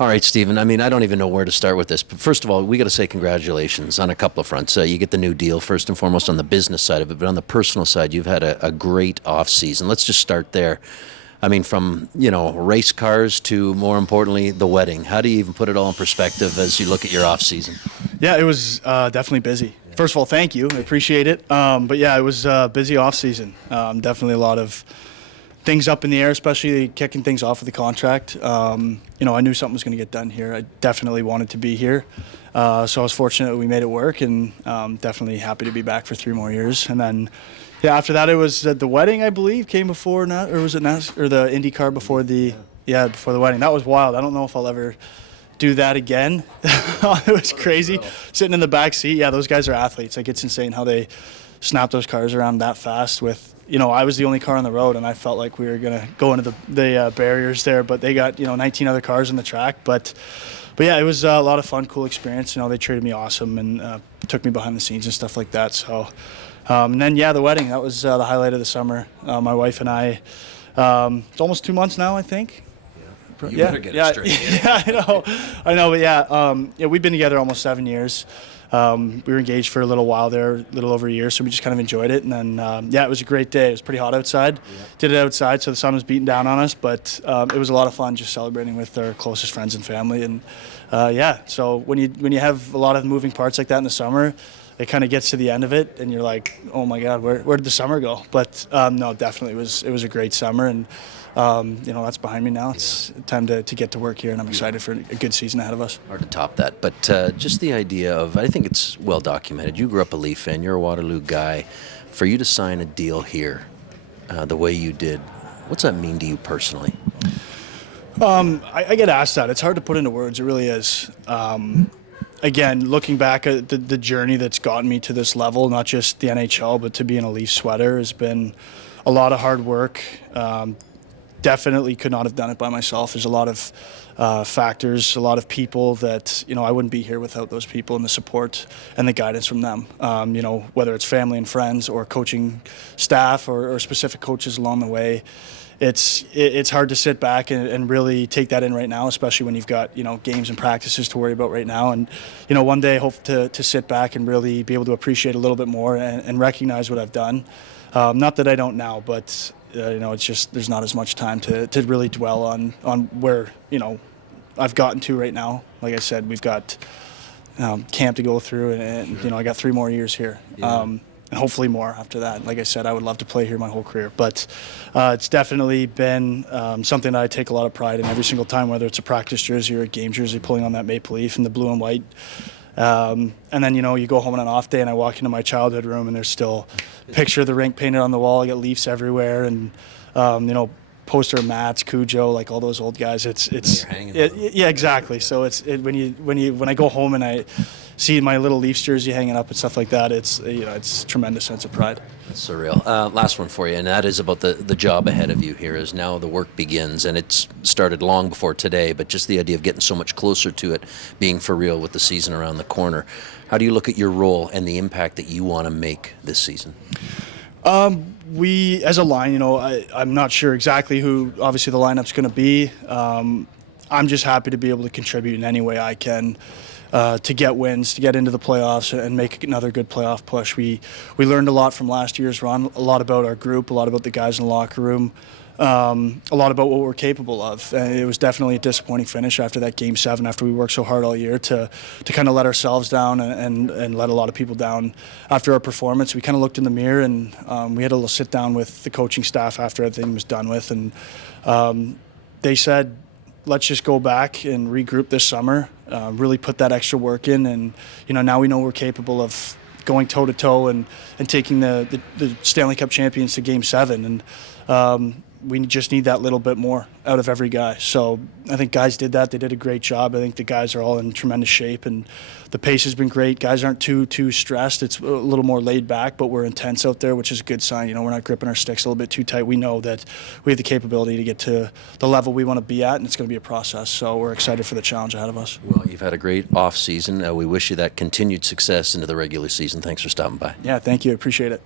All right, Stephen. I mean, I don't even know where to start with this. But first of all, we got to say congratulations on a couple of fronts. You get the new deal, first and foremost, on the business side of it. But on the personal side, you've had a great off season. Let's just start there. I mean, from, race cars to, more importantly, the wedding. How do you even put it all in perspective as you look at your off season? Yeah, it was definitely busy. First of all, thank you. I appreciate it. But yeah, it was busy off season. Definitely a lot of things up in the air, especially kicking things off with the contract. I knew something was going to get done here. I definitely wanted to be here. So I was fortunate that we made it work, and definitely happy to be back for 3 more years. And then, yeah, after that, it was the wedding, I believe, came before, or was it or the IndyCar before before the wedding. That was wild. I don't know if I'll ever do that again. It was crazy. Sitting in the back seat. Yeah, those guys are athletes. Like, it's insane how they snap those cars around that fast with, I was the only car on the road, and I felt like we were going to go into the barriers there, but they got, 19 other cars on the track. But yeah, it was a lot of fun, cool experience. They treated me awesome and took me behind the scenes and stuff like that. So, and then, yeah, the wedding, that was the highlight of the summer. My wife and I, it's almost 2 months now, I think. You better get it straight. Yeah, I know, but yeah, we've been together almost 7 years. We were engaged for a little while there, a little over a year, so we just kind of enjoyed it. And then, it was a great day. It was pretty hot outside. Yeah. Did it outside, so the sun was beating down on us, but it was a lot of fun just celebrating with our closest friends and family. And so when you have a lot of moving parts like that in the summer, it kind of gets to the end of it, and you're like, oh my God, where did the summer go? But no, definitely it was a great summer, and that's behind me now. It's time to get to work here, and I'm excited for a good season ahead of us. Hard to top that, but just the idea of, I think it's well documented. You grew up a Leaf fan. You're a Waterloo guy. For you to sign a deal here the way you did, what's that mean to you personally? I get asked that. It's hard to put into words. It really is. Again, looking back at the journey that's gotten me to this level, not just the NHL, but to be in a Leaf sweater, has been a lot of hard work. Definitely could not have done it by myself. There's a lot of factors, a lot of people that, I wouldn't be here without those people and the support and the guidance from them. Whether it's family and friends or coaching staff or specific coaches along the way. It's hard to sit back and really take that in right now, especially when you've got, games and practices to worry about right now. And, one day I hope to sit back and really be able to appreciate a little bit more and recognize what I've done. Not that I don't now, but, it's just there's not as much time to really dwell on where, I've gotten to right now. Like I said, we've got camp to go through, and Sure. I got 3 more years here. Yeah. And hopefully more after that. Like I said, I would love to play here my whole career. But it's definitely been something that I take a lot of pride in every single time, whether it's a practice jersey or a game jersey, pulling on that maple leaf and the blue and white. And then, you go home on an off day and I walk into my childhood room and there's still a picture of the rink painted on the wall. I got Leafs everywhere and, poster of Mats, Cujo, like all those old guys. Yeah, exactly. So when I go home and I see my little Leafs jersey hanging up and stuff like that, it's a tremendous sense of pride. It's surreal. Last one for you, and that is about the job ahead of you here as now the work begins, and it's started long before today, but just the idea of getting so much closer to it being for real with the season around the corner. How do you look at your role and the impact that you want to make this season? We, as a line, I'm not sure exactly who, obviously, the lineup's going to be. I'm just happy to be able to contribute in any way I can to get wins, to get into the playoffs, and make another good playoff push. We learned a lot from last year's run, a lot about our group, a lot about the guys in the locker room, a lot about what we're capable of. And it was definitely a disappointing finish after that Game 7, after we worked so hard all year to kind of let ourselves down and let a lot of people down after our performance. We kind of looked in the mirror and we had a little sit down with the coaching staff after everything was done with. And they said, let's just go back and regroup this summer, really put that extra work in. And, now we know we're capable of going toe-to-toe and taking the Stanley Cup champions to Game 7. And we just need that little bit more out of every guy. So I think guys did that. They did a great job. I think the guys are all in tremendous shape, and the pace has been great. Guys aren't too stressed. It's a little more laid back, but we're intense out there, which is a good sign. We're not gripping our sticks a little bit too tight. We know that we have the capability to get to the level we want to be at, and it's going to be a process. So we're excited for the challenge ahead of us. Well, you've had a great off season. We wish you that continued success into the regular season. Thanks for stopping by. Yeah, thank you. Appreciate it.